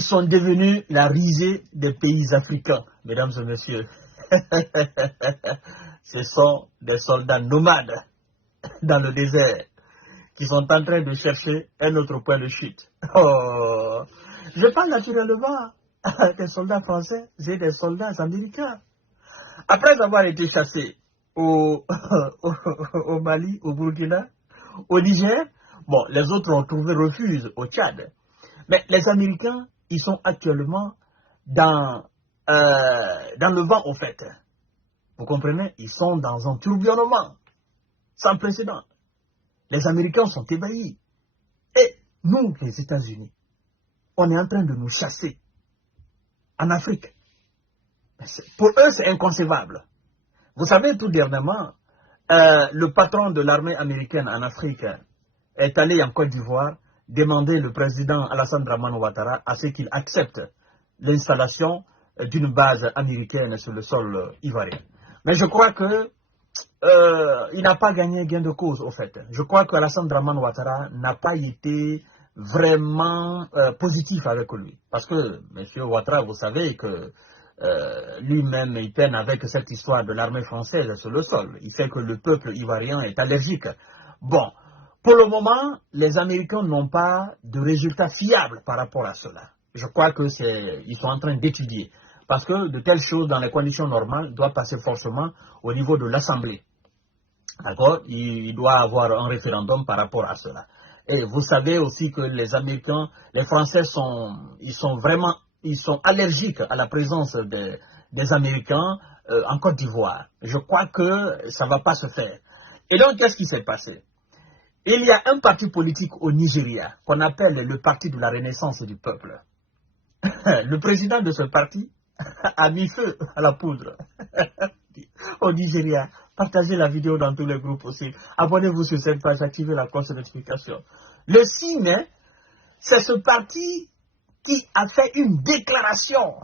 Ils sont devenus la risée des pays africains, mesdames et messieurs. Ce sont des soldats nomades dans le désert qui sont en train de chercher un autre point de chute. Oh, je parle naturellement des soldats français et des soldats américains. Après avoir été chassés au Mali, au Burkina, au Niger, bon, les autres ont trouvé refuge au Tchad. Mais les Américains, ils sont actuellement dans le vent au fait. Vous comprenez? Ils sont dans un tourbillonnement sans précédent. Les Américains sont ébahis. Et nous, les États-Unis, on est en train de nous chasser en Afrique. Pour eux, c'est inconcevable. Vous savez, tout dernièrement, le patron de l'armée américaine en Afrique est allé en Côte d'Ivoire demander le président Alassane Dramane Ouattara à ce qu'il accepte l'installation d'une base américaine sur le sol ivoirien. Mais je crois que il n'a pas gagné gain de cause, au fait. Je crois que Alassane Dramane Ouattara n'a pas été vraiment positif avec lui. Parce que, M. Ouattara, vous savez que lui-même, il peine avec cette histoire de l'armée française sur le sol. Il fait que le peuple ivoirien est allergique. Bon, pour le moment, les Américains n'ont pas de résultats fiables par rapport à cela. Je crois qu'ils sont en train d'étudier. Parce que de telles choses, dans les conditions normales, doivent passer forcément au niveau de l'Assemblée. D'accord? Il doit y avoir un référendum par rapport à cela. Et vous savez aussi que les Américains, les Français ils sont allergiques à la présence des Américains en Côte d'Ivoire. Je crois que ça ne va pas se faire. Et donc, qu'est-ce qui s'est passé? Il y a un parti politique au Nigeria qu'on appelle le Parti de la Renaissance du Peuple. Le président de ce parti a mis feu à la poudre au Nigeria. Partagez la vidéo dans tous les groupes aussi. Abonnez-vous sur cette page, activez la cloche de notification. Le 6 mai, c'est ce parti qui a fait une déclaration.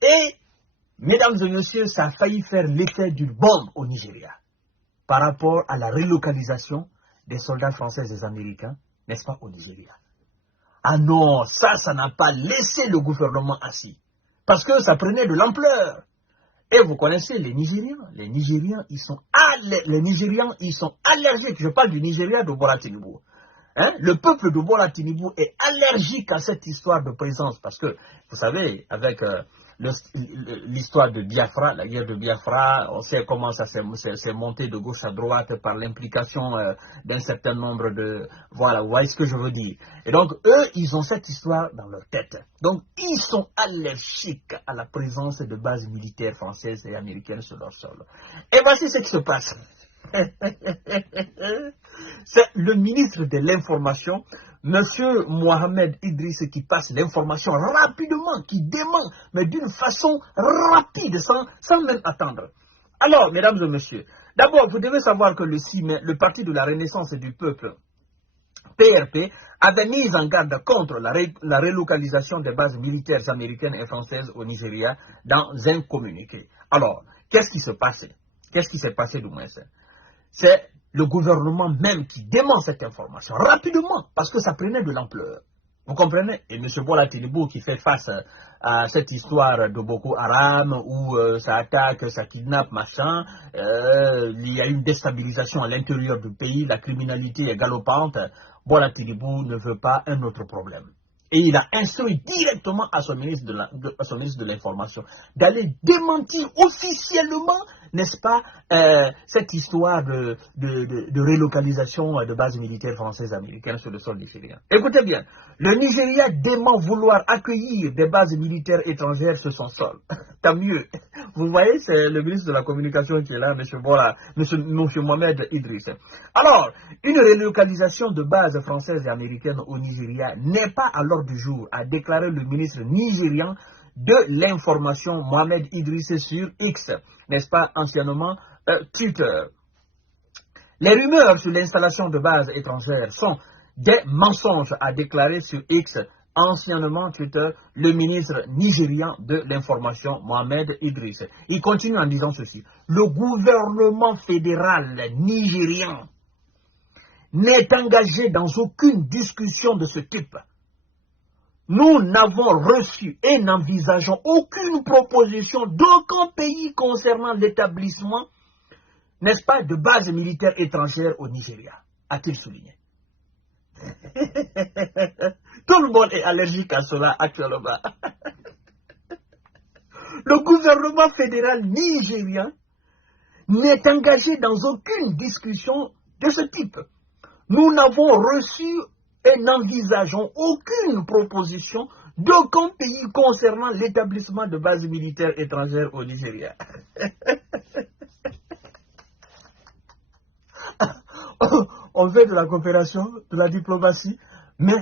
Et, mesdames et messieurs, ça a failli faire l'effet d'une bombe au Nigeria par rapport à la relocalisation des soldats français et américains, n'est-ce pas, au Nigeria. Ah non, ça n'a pas laissé le gouvernement assis. Parce que ça prenait de l'ampleur. Et vous connaissez les Nigériens. Les Nigériens, ils sont allergiques. Je parle du Nigeria de Bola Tinubu. Hein? Le peuple de Bola Tinubu est allergique à cette histoire de présence. Parce que, vous savez, avec l'histoire de Biafra, la guerre de Biafra, on sait comment ça s'est monté de gauche à droite par l'implication d'un certain nombre de... Voilà, vous voyez ce que je veux dire. Et donc, eux, ils ont cette histoire dans leur tête. Donc, ils sont allergiques à la présence de bases militaires françaises et américaines sur leur sol. Et voici ce qui se passe. C'est le ministre de l'Information, M. Mohamed Idriss, qui passe l'information rapidement, qui dément, mais d'une façon rapide, sans même attendre. Alors, mesdames et messieurs, d'abord, vous devez savoir que le 6 mai, le Parti de la Renaissance du Peuple, PRP, avait mis en garde contre la relocalisation des bases militaires américaines et françaises au Nigeria dans un communiqué. Alors, qu'est-ce qui se passait? Qu'est-ce qui s'est passé du moins? C'est le gouvernement même qui dément cette information rapidement parce que ça prenait de l'ampleur. Vous comprenez? Et M. Bola Tinubu qui fait face à cette histoire de Boko Haram où ça attaque, ça kidnappe, machin, il y a une déstabilisation à l'intérieur du pays, la criminalité est galopante. Bola Tinubu ne veut pas un autre problème. Et il a instruit directement à son ministre de l'Information d'aller démentir officiellement, n'est-ce pas, cette histoire de relocalisation de bases militaires françaises et américaines sur le sol nigérien. Écoutez bien, le Nigeria dément vouloir accueillir des bases militaires étrangères sur son sol. Tant mieux. Vous voyez, c'est le ministre de la Communication qui est là, M. Mohamed Idriss. Alors, une relocalisation de bases françaises et américaines au Nigeria n'est pas à l'ordre du jour, a déclaré le ministre nigérian de l'Information Mohamed Idriss sur X, n'est-ce pas, anciennement Twitter. Les rumeurs sur l'installation de bases étrangères sont des mensonges, a déclaré sur X, anciennement Twitter, le ministre nigérian de l'Information Mohamed Idriss. Il continue en disant ceci: le gouvernement fédéral nigérian n'est engagé dans aucune discussion de ce type. Nous n'avons reçu et n'envisageons aucune proposition d'aucun pays concernant l'établissement, n'est-ce pas, de bases militaires étrangères au Nigeria, a-t-il souligné. Tout le monde est allergique à cela actuellement. Le gouvernement fédéral nigérien n'est engagé dans aucune discussion de ce type. Nous n'avons reçu et n'envisageons aucune proposition d'aucun pays concernant l'établissement de bases militaires étrangères au Nigeria. On veut de la coopération, de la diplomatie, mais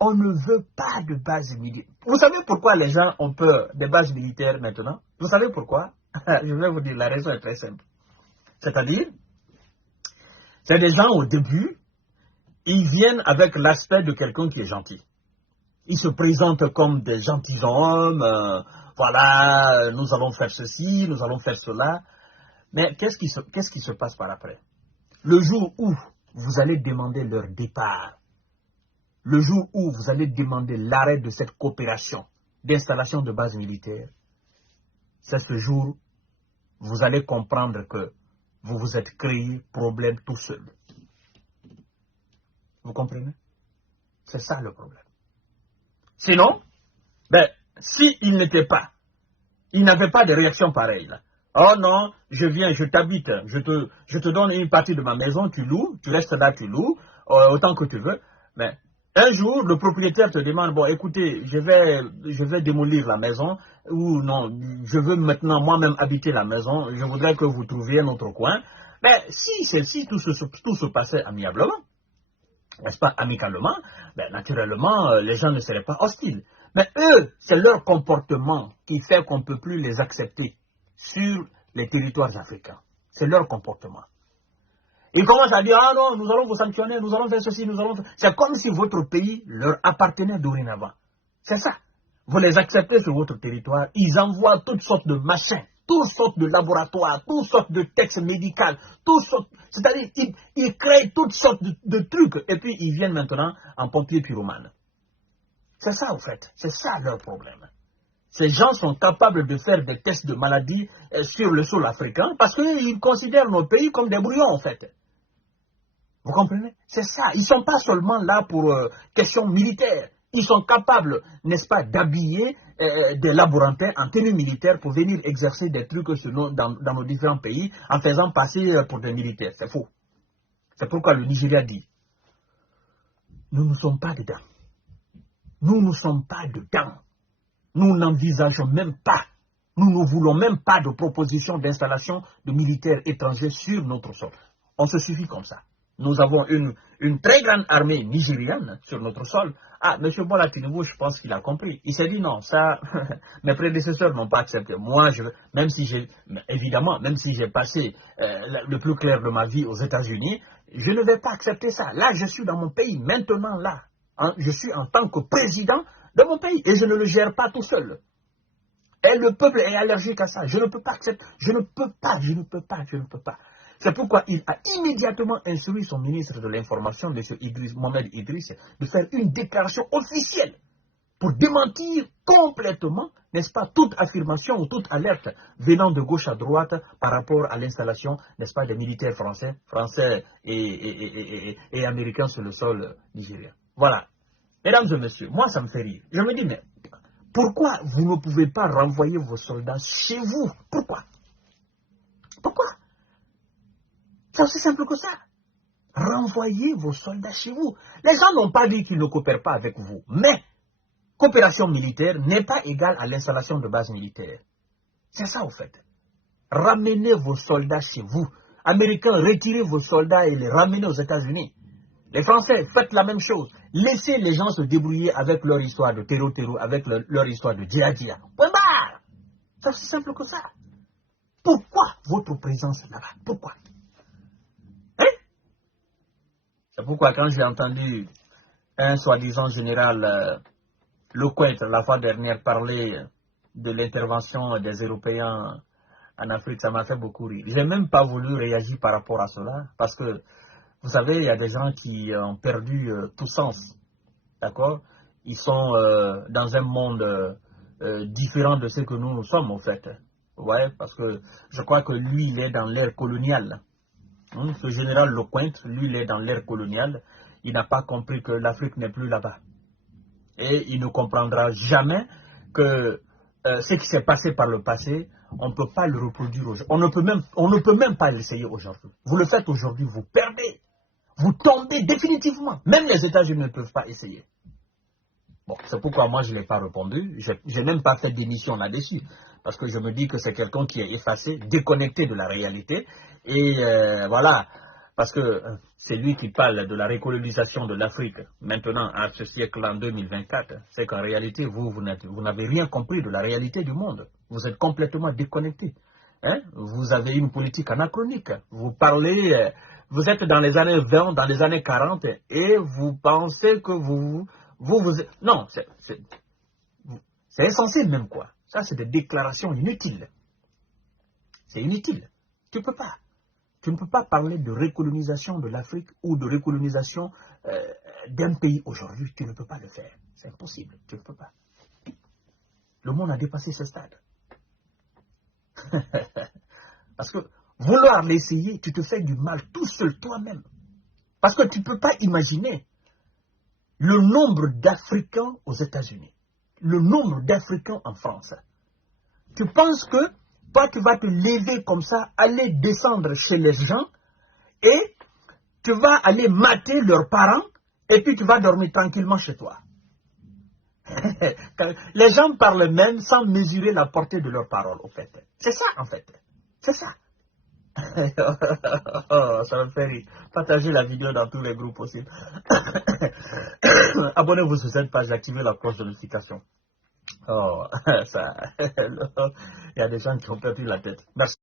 on ne veut pas de bases militaires. Vous savez pourquoi les gens ont peur des bases militaires maintenant? Vous savez pourquoi? Je vais vous dire, la raison est très simple. C'est-à-dire, c'est des gens au début, ils viennent avec l'aspect de quelqu'un qui est gentil. Ils se présentent comme des gentilshommes, voilà, nous allons faire ceci, nous allons faire cela. Mais qu'est-ce qui se passe par après? Le jour où vous allez demander leur départ, le jour où vous allez demander l'arrêt de cette coopération d'installation de bases militaires, c'est ce jour où vous allez comprendre que vous vous êtes créé problème tout seul. Vous comprenez? C'est ça le problème. Sinon, s'il n'était pas, il n'avait pas de réaction pareille. Là. Oh non, je viens, je t'habite, je te donne une partie de ma maison, tu loues, tu restes là, tu loues, autant que tu veux. Mais un jour, le propriétaire te demande, bon écoutez, je vais démolir la maison, ou non, je veux maintenant moi-même habiter la maison, je voudrais que vous trouviez un autre coin. Mais si tout se passait amiablement, n'est-ce pas, amicalement, naturellement, les gens ne seraient pas hostiles. Mais eux, c'est leur comportement qui fait qu'on ne peut plus les accepter sur les territoires africains. C'est leur comportement. Ils commencent à dire, ah non, nous allons vous sanctionner, nous allons faire ceci, nous allons faire... C'est comme si votre pays leur appartenait dorénavant. C'est ça. Vous les acceptez sur votre territoire, ils envoient toutes sortes de machins, toutes sortes de laboratoires, toutes sortes de textes médicaux, c'est-à-dire ils créent toutes sortes de trucs et puis ils viennent maintenant en pompier pyromane. C'est ça en fait, c'est ça leur problème. Ces gens sont capables de faire des tests de maladies sur le sol africain parce qu'ils considèrent nos pays comme des brouillons en fait. Vous comprenez? C'est ça, ils ne sont pas seulement là pour questions militaires. Ils sont capables, n'est-ce pas, d'habiller des laborantins en tenue militaire pour venir exercer des trucs dans nos différents pays en faisant passer pour des militaires. C'est faux. C'est pourquoi le Nigeria dit, nous ne sommes pas dedans. Nous ne sommes pas dedans. Nous n'envisageons même pas. Nous ne voulons même pas de proposition d'installation de militaires étrangers sur notre sol. On se suffit comme ça. Nous avons une très grande armée nigérienne sur notre sol. Ah, M. Bola Tinubu, je pense qu'il a compris. Il s'est dit non, ça, mes prédécesseurs n'ont pas accepté. Moi, même si j'ai passé le plus clair de ma vie aux États-Unis, je ne vais pas accepter ça. Là, je suis dans mon pays, maintenant là. Hein, je suis en tant que président de mon pays et je ne le gère pas tout seul. Et le peuple est allergique à ça. Je ne peux pas accepter. Je ne peux pas. C'est pourquoi il a immédiatement instruit son ministre de l'Information, M. Mohamed Idriss, de faire une déclaration officielle pour démentir complètement, n'est-ce pas, toute affirmation ou toute alerte venant de gauche à droite par rapport à l'installation, n'est-ce pas, des militaires français et américains sur le sol nigérien. Voilà. Mesdames et messieurs, moi ça me fait rire. Je me dis, mais pourquoi vous ne pouvez pas renvoyer vos soldats chez vous? Pourquoi? C'est aussi simple que ça. Renvoyez vos soldats chez vous. Les gens n'ont pas dit qu'ils ne coopèrent pas avec vous. Mais, coopération militaire n'est pas égale à l'installation de bases militaires. C'est ça, au fait. Ramenez vos soldats chez vous. Américains, retirez vos soldats et les ramenez aux États-Unis. Les Français, faites la même chose. Laissez les gens se débrouiller avec leur histoire de terreau, avec leur histoire de djihad. Point barre. C'est aussi simple que ça. Pourquoi votre présence là-bas? Pourquoi? C'est pourquoi quand j'ai entendu un soi-disant général Lequet la fois dernière parler de l'intervention des Européens en Afrique, ça m'a fait beaucoup rire. Je n'ai même pas voulu réagir par rapport à cela, parce que, vous savez, il y a des gens qui ont perdu tout sens, d'accord? ils sont dans un monde différent de ce que nous sommes, en fait. Ouais, parce que je crois que lui, il est dans l'ère coloniale. Ce général Lecointre, lui, il est dans l'ère coloniale. Il n'a pas compris que l'Afrique n'est plus là-bas. Et il ne comprendra jamais que ce qui s'est passé par le passé, on ne peut pas le reproduire aujourd'hui. On ne peut même pas l'essayer aujourd'hui. Vous le faites aujourd'hui, vous perdez. Vous tombez définitivement. Même les États-Unis ne peuvent pas essayer. Bon, c'est pourquoi moi je ne l'ai pas répondu. Je n'ai même pas fait d'émission là-dessus. Parce que je me dis que c'est quelqu'un qui est effacé, déconnecté de la réalité. Et voilà, parce que c'est lui qui parle de la recolonisation de l'Afrique. Maintenant, à ce siècle en 2024, c'est qu'en réalité, vous n'avez rien compris de la réalité du monde. Vous êtes complètement déconnecté. Hein? Vous avez une politique anachronique. Vous parlez, vous êtes dans les années 20, dans les années 40, et vous pensez que non, c'est insensé même, quoi. Ça, c'est des déclarations inutiles. C'est inutile. Tu ne peux pas. Tu ne peux pas parler de recolonisation de l'Afrique ou de recolonisation d'un pays aujourd'hui. Tu ne peux pas le faire. C'est impossible. Tu ne peux pas. Le monde a dépassé ce stade. Parce que vouloir l'essayer, tu te fais du mal tout seul, toi-même. Parce que tu ne peux pas imaginer le nombre d'Africains aux États-Unis, le nombre d'Africains en France. Tu penses que toi, tu vas te lever comme ça, aller descendre chez les gens et tu vas aller mater leurs parents et puis tu vas dormir tranquillement chez toi. Les gens parlent même sans mesurer la portée de leurs paroles, au fait. C'est ça, en fait. C'est ça. Oh, ça me fait rire. Partagez la vidéo dans tous les groupes possibles. Abonnez-vous sur cette page, activez la cloche de notification. Oh, ça. Il y a des gens qui ont perdu la tête. Merci.